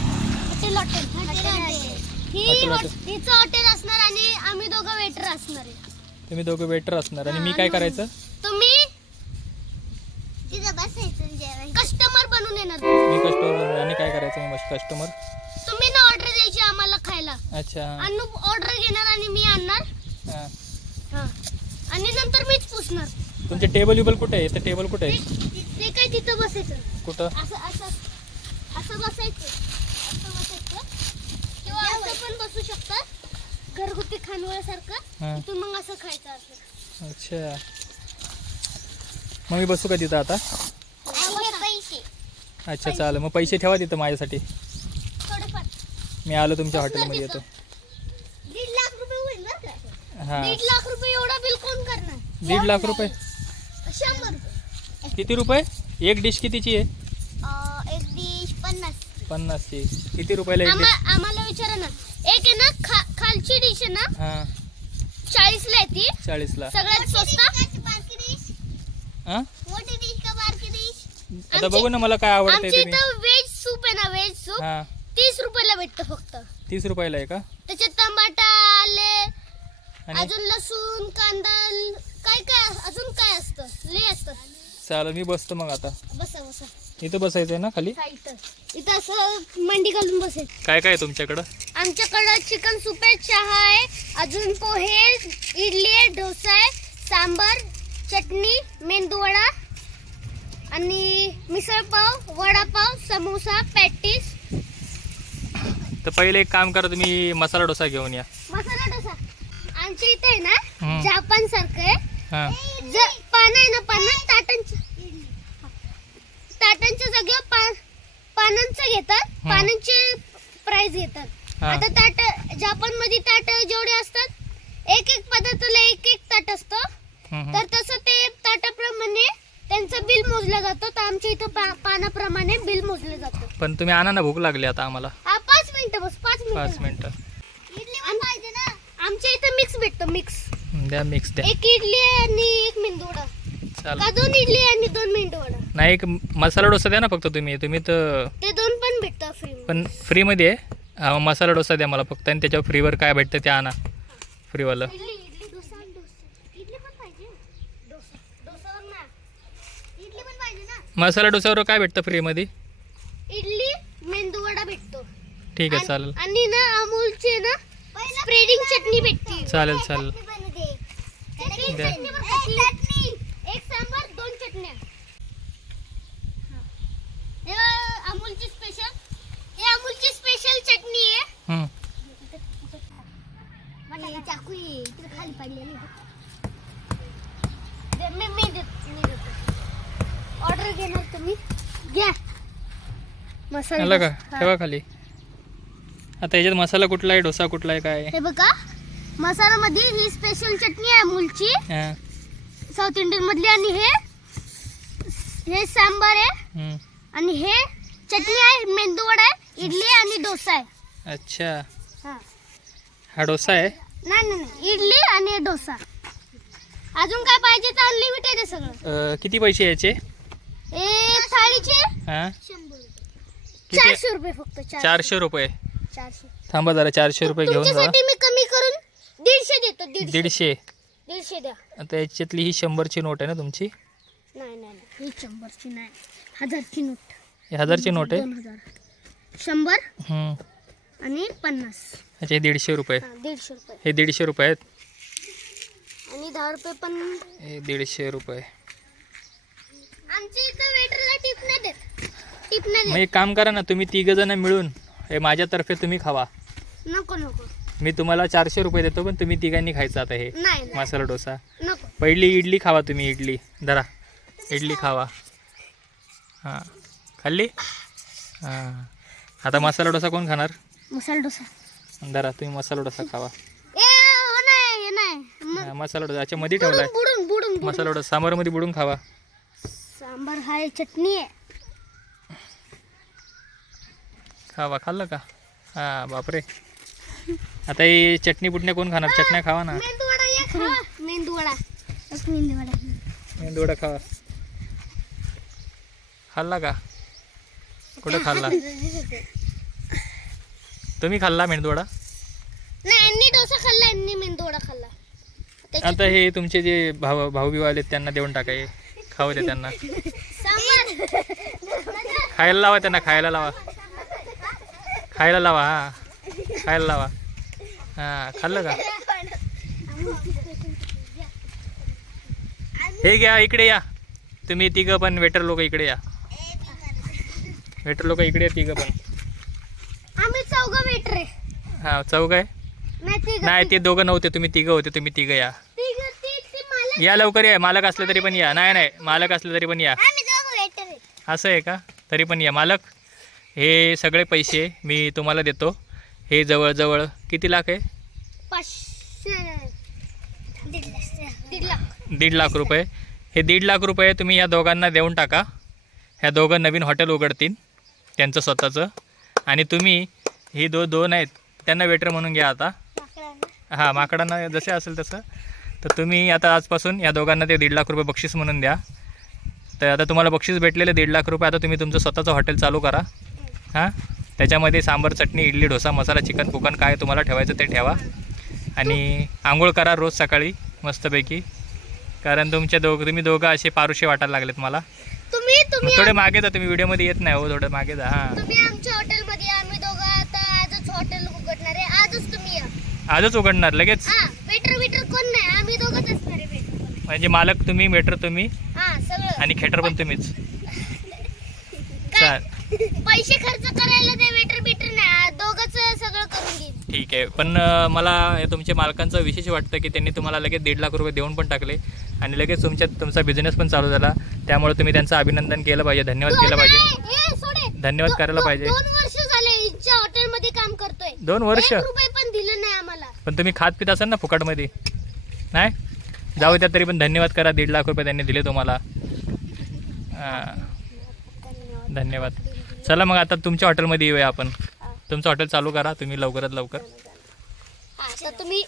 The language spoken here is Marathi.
Hot hotel hotel. ही हॉटेल, हॉट- हॉटेल. हिचं हॉटेल असणार आणि आम्ही दोघं वेटर असणार आहे. तुम्ही दोघं वेटर असणार. आणि मी काय करायचं? तुम्ही तिथं बसायचं जेवण कस्टमर बनून येणार. मी कस्टमर आणि काय करायचं? मी कस्टमर तुम्ही ना ऑर्डर द्यायची आम्हाला खायला. अच्छा अनु ऑर्डर घेणार आणि मी आणणार. हां. हा. आणि नंतर मीच पुसणार. तुमचे टेबल विबल कुठे आहे? ते टेबल कुठे आहे? ते ते काय तिथं बसायचं? कुठं? असं असं असं बसायचं असं बसायचं किंवा असं पण बसू शकतात. घरगुती खानवळ्यासारखं मग असं खायचं असं. अच्छा. मग मी बसू का तिथं आता? पैसे. अच्छा चालेल. मग पैसे ठेवा तिथं माझ्यासाठी. मी आलो तुमच्या हॉटेलमध्ये येतो. दीड लाख रुपये होईल बरं का हां. दीड लाख रुपये एवढा बिल कोण करणार? दीड लाख रुपये? शंभर रुपये. किती रुपये? एक डिश कितीची आहे? अं, एक डिश पन्नास. पन्नासची. किती रुपयाला एक डिश? आम्हा- आम्हाला विचारा ना. एक आहे ना खा खालची डिश आहे ना हां. चाळीसला आहे ती. चाळीसला. सगळ्यात स्वस्त. हां? मोठी डिश का बारकी डिश आता बघू ना मला काय आवडतंय आमच्या तुम्ही इथं व्हेज सूप आहे ना व्हेज सूप हां. तीस रुपयाला भेटतं फक्त. तीस रुपयाला आहे का? त्याच्यात टमाटा आले आणि? अजून लसूण कांदा ल- काय काय अजून काय असतं? लय असतं. चालेल मी बसतो मग आता. बसा बसा. इथं बसायचं आहे ना खाली? हा, इथं. इथं असं मंडी घालून बसेल. काय काय आहे तुमच्याकडं? आमच्याकडं चिकन सूप आहे चहा आहे अजून पोहे इडली आहे डोसा आहे सांबर चटणी मेंदूवडा आणि मिसळपाव वडापाव समोसा पॅटीस तर पहिले एक काम करा तुम्ही मसाला डोसा घेऊन या मसाला डोसा आमच्या इथे आहे ना. जपान सारखं आहे ज- पानं आहे ना पानं ताटांच्या ताटांच्या जागेवर पा पानांचं घेतात. पानांचे प्राइस घेतात. आता ताट जपानमध्ये ताट जेवढे असतात एक एक पदार्थाला एक एक ताट असतं. तर तसं ते ताटाप्रमाणे त्यांचं बिल मोजलं जातं. तर आमच्या इथं पा- पानाप्रमाणे बिल मोजलं जातं. पण तुम्ही आणा ना भूक लागली आता आम्हाला. हा पाच मिनिटं बस पाच पाच मिनिटं. ना. आमच्या इथं मिक्स भेटतं मिक्स द्या मिक्स द्या. एक इडली आणि एक मेंदूवडा चालेल. का दोन इडली आणि दोन मेंदूवडा नाही एक मसाला डोसा द्या ना फक्त तुम्ही. तुम्ही तर ते दोन पण भेटतं फ्री पण फ्रीमध्ये आहे हा, मसाला डोसा द्या मला फक्त. आणि त्याच्यावर फ्रीवर काय भेटतं ते आणा. फ्रीवालं. इडली इडली डोसा डोसा. इडली पण पाहिजे. डोसा डोसावर ना. इडली पण पाहिजे ना. मसाला डोस्यावर काय भेटतं फ्रीमध्ये? इडली मेंदूवडा भेटतो. ठीक आहे चालेल. आणि ना अमूलचे ना स्प्रेडिंग चटणी भेटते. चालेल चालेल. एक सांबार दोन चटण्या हे बघ, अमूलची स्पेशल हे अमूलची स्पेशल चटणी आहे हं. मला चाकू आहे तिथे खाली पडलेली दे, मी मी देतो मी देतो ऑर्डर घेणार तुम्ही घ्या मसाला का. ठेवा खाली. आता याच्यात मसाला कुठला आहे डोसा कुठला आहे काय? हे बघा मसाला मध्ये ही स्पेशल चटणी आहे अमूलची हां. साऊथ इंडियन मधली आणि हे हे सांबार आहे. आणि हे चटणी आहे मेंदू वडा आहे इडली आणि डोसा आहे. अच्छा. हा. हा डोसा आहे? नाही नाही नाही. इडली आणि डोसा. अजून काय पाहिजे तर अनलिमिटेड आहे सगळं. अं, किती पैसे याचे हे थाळीचे? हां. किती? चारशे रुपये फक्त चारशे. चारशे रुपये. चारशे. थांबा जरा चारशे रुपये घेऊन जा तुमच्यासाठी मी कमी करून दीडशे देतो दीडशे. दीडशे. दीडशे द्या. आता याच्यातली ही शंभरची नोट आहे ना तुमची? नाही नाही नाही. ही शंभरची नाही. हजारची नोट. ही हजारची नोट आहे? दोन हजार. शंभर. आणि पन्नास. अच्छा हे दीडशे रुपये. हा, दीडशे रुपये. हे दीडशे रुपये आहेत? आणि दहा रुपये पण हे दीडशे रुपये. आमच्या इथं वेटरला टिप नाही देत. टिप नाही मग देत एक काम करा ना तुम्ही तिघ जण मिळून हे माझ्यातर्फे तुम्ही खावा. नको नको. मी तुम्हाला चारशे रुपये देतो पण तुम्ही तिघांनी खायचं आता हे. नाही नाही. मसाला डोसा. नको. पहिली इडली खावा तुम्ही इडली. धरा. इडली खावा. हां. खाल्ली? हां. आता मसाला डोसा कोण खाणार? मसाला डोसा. धरा तुम्ही मसाला डोसा खावा. ए हो नाही हे नाही. म- हा, मसाला डोसा. अच्छा मध्ये ठेवलाय. बुडून बुडून बुडून मसाला डोसा. सांबारमध्ये बुडून खावा. सांबार हाय चटणी आहे. खावा. खाल्लं का? हां बापरे. आता ही चटणी बुटण्या कोण खाणार? चटण्या खावा ना. मेंदूवडा खावा. खाल्ला का? कुठं खाल्ला? तुम्ही खाल्ला मेंदूवडा? नाही यांनी डोसा खाल्ला यांनी मेंदूवडा खाल्ला. त्याची आता हे तुमचे जे भाऊ भाऊ बिऊ आले त्यांना देऊन टाका हे. खाऊ दे त्यांना. खायला लावा त्यांना खायला लावा. खायला लावा हा. खायला लावा. हा खाल्लं का? हे घ्या इकडे या. तुम्ही तिघं पण वेटर लोक इकडे या. वेटर लोक इकडे या तिघं पण. आम्ही चौघ वेटर हा चौघ आहे? नाही ते दोघं नव्हते तुम्ही तिघं होते तुम्ही तिघं या. या लवकर या मालक असले तरी पण या. नाही नाही मालक असले तरी पण या. असं आहे का? तरी पण या मालक. हे सगळे पैसे मी तुम्हाला देतो. हे जवळजवळ किती लाख आहे? दीड लाख. रुपये. हे दीड लाख रुपये तुम्ही या दोघांना देऊन टाका. ह्या दोघं नवीन हॉटेल उघडतील त्यांचं स्वतःचं. आणि तुम्ही ही दो दोन आहेत त्यांना वेटर म्हणून घ्या आता. हां माकडांना जसे असेल तसं. तर तुम्ही आता आजपासून या दोघांना ते दीड लाख रुपये बक्षीस म्हणून द्या. तर आता तुम्हाला बक्षीस भेटलेले दीड लाख रुपये आता तुम्ही तुमचं स्वतःचं हॉटेल चालू करा. हां? त्याच्यामध्ये सांबर चटणी इडली डोसा मसाला चिकन पुकन काय तुम्हाला ठेवायचं ते ठेवा. आणि आंघोळ करा रोज सकाळी मस्तपैकी. कारण तुमच्या दोघ तुम्ही दोघं असे पारुशे वाटायला लागलेत मला. थोडे मागे जा तुम्ही व्हिडिओमध्ये येत नाही हो थोडं मागे जा हां. आजच उघडणार लगेच. हा म्हणजे मालक तुम्ही मेटर तुम्ही. हा आणि खेटर पण तुम्हीच. चाल पैसे खर्च करायला ते वेटर बिटर नाही. दोघंच सगळं करून घेईन ठीक आहे. पण अं, मला तुमच्या मालकांचं विशेष वाटतं की त्यांनी तुम्हाला लगेच दीड लाख रुपये देऊन पण टाकले आणि लगेच तुमच्या तुमचा बिझनेस पण चालू झाला. त्यामुळे तुम्ही त्यांचं अभिनंदन केलं पाहिजे धन्यवाद केलं पाहिजे. धन्यवाद करायला पाहिजे. दोन वर्ष झाले इच्छा हॉटेलमध्ये काम करतोय. दोन वर्ष? एक रुपये पण दिलं नाही आम्हाला. पण तुम्ही खात पित असाल ना फुकटमध्ये? नाही? जाऊ द्या तरी पण धन्यवाद करा दीड लाख रुपये त्यांनी दिले तुम्हाला. हां, धन्यवाद. चला मग आता तुमच्या हॉटेलमध्ये येऊया आपण. तुमचं हॉटेल चालू करा तुम्ही लवकरात लवकर. तुम्ही